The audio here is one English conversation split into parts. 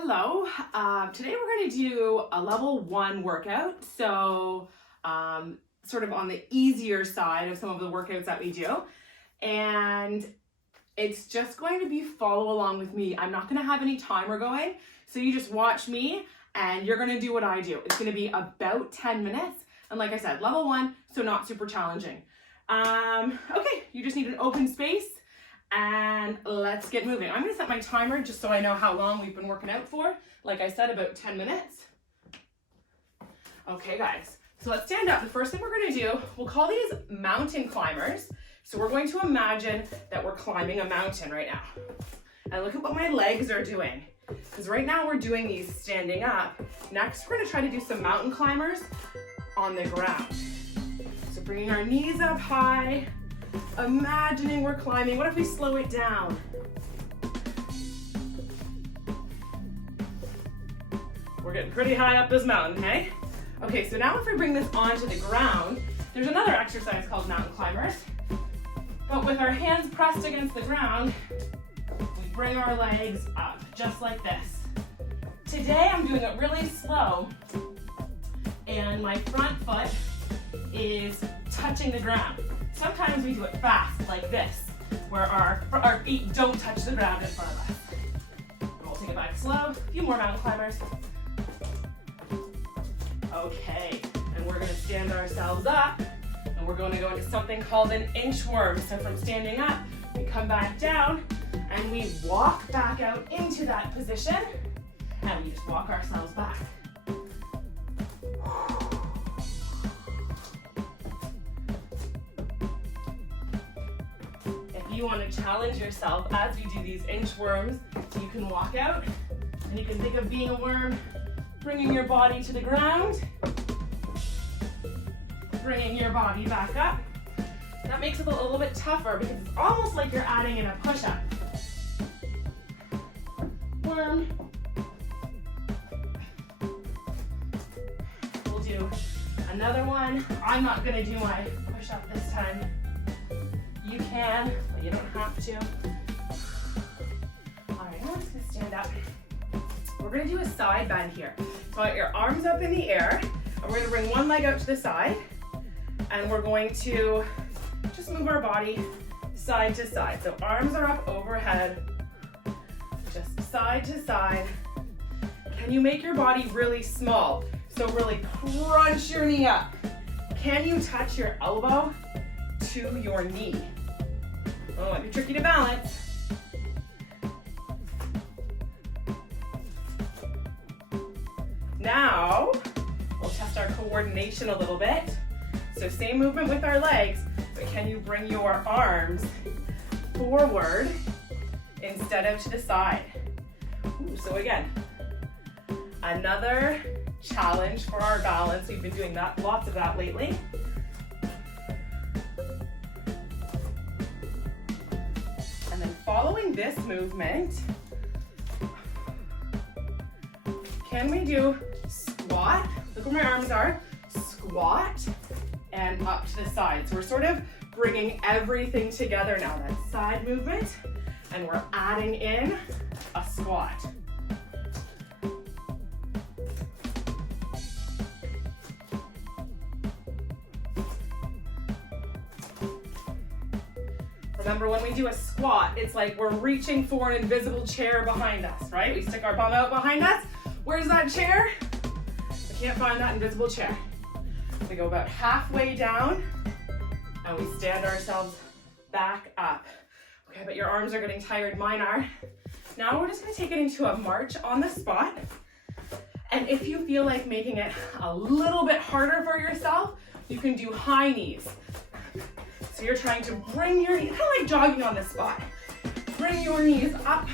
Hello. Today we're going to do a level 1 workout. So sort of on the easier side of some of the workouts that we do. And it's just going to be follow along with me. I'm not going to have any timer going. So you just watch me and you're going to do what I do. It's going to be about 10 minutes. And like I said, level 1, so not super challenging. Okay, you just need an open space. And let's get moving. I'm going to set my timer just so I know how long we've been working out for. Like I said, about 10 minutes. Okay, guys. So let's stand up. The first thing we're going to do, we'll call these mountain climbers. So we're going to imagine that we're climbing a mountain right now. And look at what my legs are doing. Because right now we're doing these standing up. Next, we're going to try to do some mountain climbers on the ground. So bringing our knees up high. Imagining we're climbing. What if we slow it down? We're getting pretty high up this mountain, hey? Okay, so now if we bring this onto the ground, there's another exercise called mountain climbers. But with our hands pressed against the ground, we bring our legs up, just like this. Today I'm doing it really slow, and my front foot is touching the ground. Sometimes we do it fast, like this, where our feet don't touch the ground in front of us. And we'll take it back slow. A few more mountain climbers. Okay, and we're going to stand ourselves up, and we're going to go into something called an inchworm. So from standing up, we come back down, and we walk back out into that position, and we just walk ourselves back. You want to challenge yourself as we do these inchworms. You can walk out and you can think of being a worm, bringing your body to the ground, bringing your body back up. That makes it a little bit tougher because it's almost like you're adding in a push-up. Worm. We'll do another one. I'm not going to do my push-up this time. You can, but you don't have to. All right, now I'm just gonna stand up. We're gonna do a side bend here. So your arms up in the air, and we're gonna bring one leg out to the side, and we're going to just move our body side to side. So arms are up overhead, just side to side. Can you make your body really small? So really crunch your knee up. Can you touch your elbow to your knee? Oh, it might be tricky to balance. Now, we'll test our coordination a little bit. So same movement with our legs, but can you bring your arms forward instead of to the side? Ooh, so again, another challenge for our balance. We've been doing that, lots of that lately. And then following this movement, can we do squat? Look where my arms are. Squat and up to the side. So we're sort of bringing everything together now. That side movement, and we're adding in a squat. Remember, when we do a squat, it's like we're reaching for an invisible chair behind us, right? We stick our bum out behind us. Where's that chair? I can't find that invisible chair. We go about halfway down, and we stand ourselves back up. Okay, but your arms are getting tired, mine are. Now we're just gonna take it into a march on the spot. And if you feel like making it a little bit harder for yourself, you can do high knees. So you're trying to bring your knees, kind of like jogging on the spot. Bring your knees up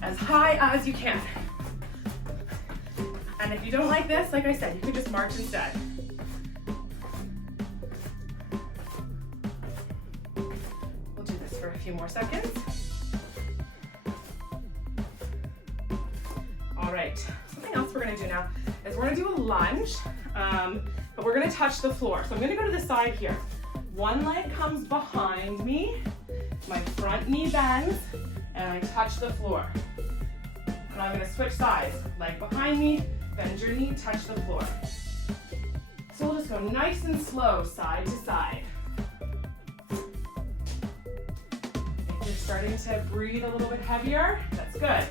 as high as you can. And if you don't like this, like I said, you could just march instead. We'll do this for a few more seconds. All right, something else we're gonna do now is we're gonna do a lunge, but we're gonna touch the floor. So I'm gonna go to the side here. One leg comes behind me, my front knee bends, and I touch the floor. And I'm gonna switch sides. Leg behind me, bend your knee, touch the floor. So we'll just go nice and slow, side to side. If you're starting to breathe a little bit heavier, that's good.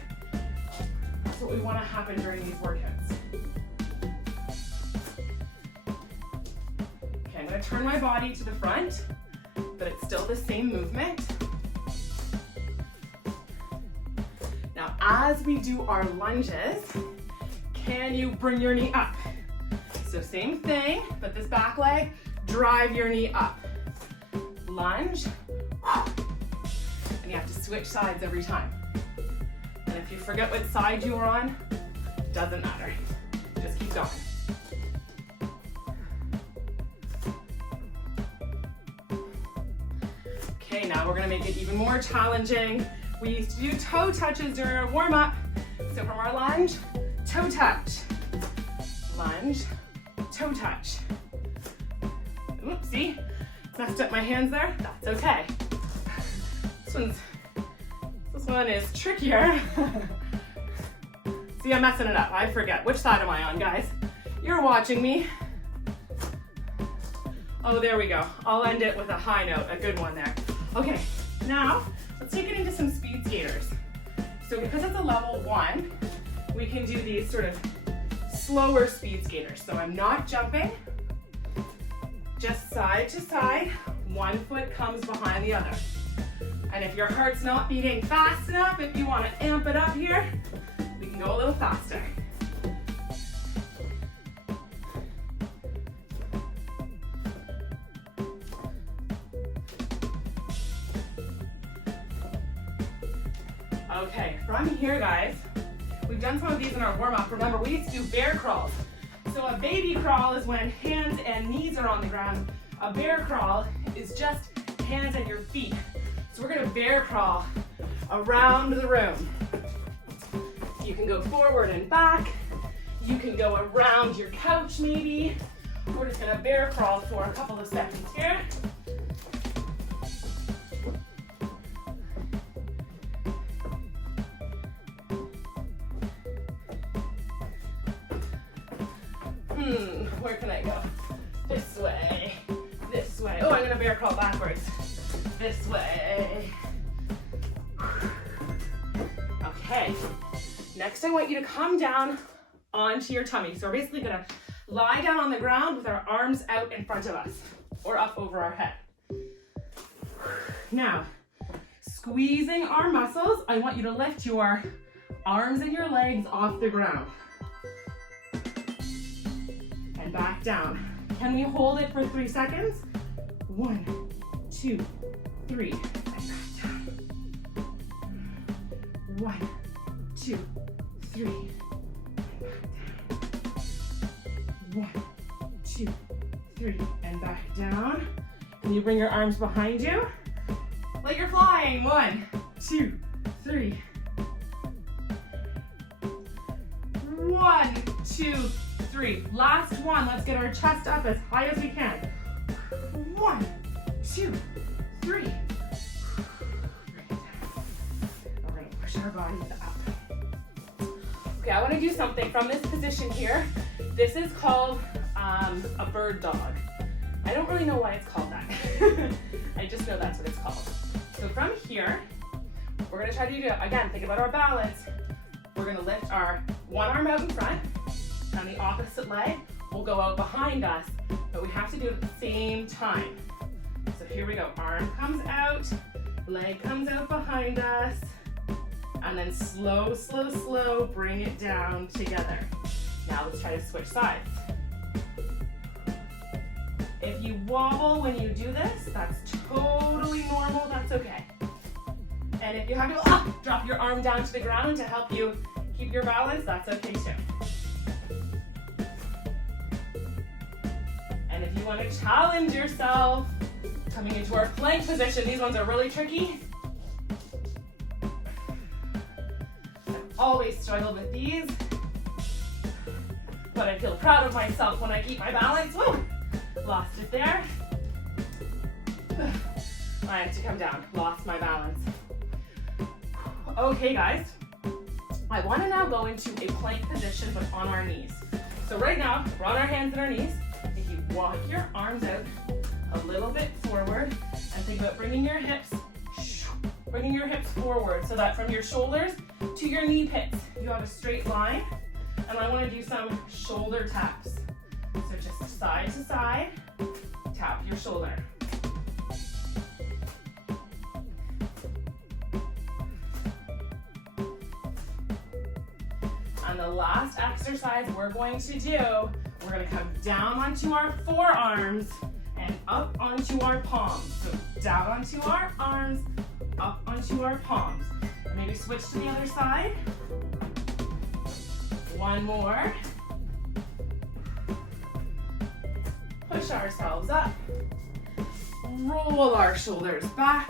That's what we want to happen during these workouts. Okay, I'm going to turn my body to the front, but it's still the same movement. Now, as we do our lunges, can you bring your knee up? So same thing, but this back leg, drive your knee up. Lunge, and you have to switch sides every time. And if you forget what side you are on, doesn't matter. Just keep going. Okay, now we're gonna make it even more challenging. We used to do toe touches during our warm-up. So from our lunge, toe touch. Lunge, toe touch. Oops, see? Messed up my hands there. That's okay. This one is trickier. See, I'm messing it up. I forget. Which side am I on, guys? You're watching me. Oh, there we go. I'll end it with a high note, a good one there. Okay, now let's take it into some speed skaters. So because it's a level 1, we can do these sort of slower speed skaters. So I'm not jumping, just side to side, one foot comes behind the other. And if your heart's not beating fast enough, if you want to amp it up here, we can go a little faster. Okay, from here, guys, we've done some of these in our warm-up. Remember, we used to do bear crawls. So a baby crawl is when hands and knees are on the ground. A bear crawl is just hands and your feet. So we're gonna bear crawl around the room. You can go forward and back. You can go around your couch maybe. We're just gonna bear crawl for a couple of seconds here. Where can I go? This way, this way. Oh, I'm gonna bear crawl backwards. This way. Okay, next I want you to come down onto your tummy. So we're basically gonna lie down on the ground with our arms out in front of us or up over our head. Now, squeezing our muscles, I want you to lift your arms and your legs off the ground. And back down. Can we hold it for 3 seconds? 1, 2, 3, and back down. 1, 2, 3, and back down. 1, 2, 3, and back down. Can you bring your arms behind you? Like you're flying. 1, 2, 3. 1, 2, 3. Last one. Let's get our chest up as high as we can. 1, 2, 3. We're going to push our bodies up. Okay, I want to do something from this position here. This is called a bird dog. I don't really know why it's called that. I just know that's what it's called. So from here, we're going to try to do, again, think about our balance. We're going to lift our one arm out in front. And the opposite leg will go out behind us, but we have to do it at the same time. So here we go. Arm comes out, leg comes out behind us, and then slow, slow, slow, bring it down together. Now let's try to switch sides. If you wobble when you do this, that's totally normal, that's okay. And if you have to drop your arm down to the ground to help you keep your balance, that's okay too. And if you want to challenge yourself, coming into our plank position, these ones are really tricky. I've always struggled with these, but I feel proud of myself when I keep my balance. Woo! Lost it there. I have to come down, lost my balance. Okay guys, I want to now go into a plank position, but on our knees. So right now, we're on our hands and our knees. If you walk your arms out a little bit forward and think about bringing your hips forward so that from your shoulders to your knee pits, you have a straight line. And I want to do some shoulder taps. So just side to side, tap your shoulder. And the last exercise we're going to do, we're going to come down onto our forearms and up onto our palms. So down onto our arms, up onto our palms. And maybe switch to the other side. One more. Push ourselves up. Roll our shoulders back.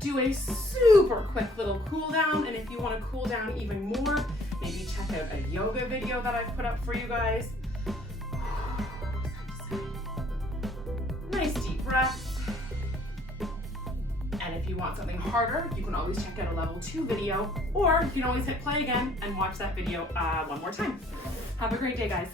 Do a super quick little cool down. And if you want to cool down even more, maybe check out a yoga video that I've put up for you guys. Nice deep breath. And if you want something harder, you can always check out a level 2 video, or you can always hit play again and watch that video one more time. Have a great day, guys.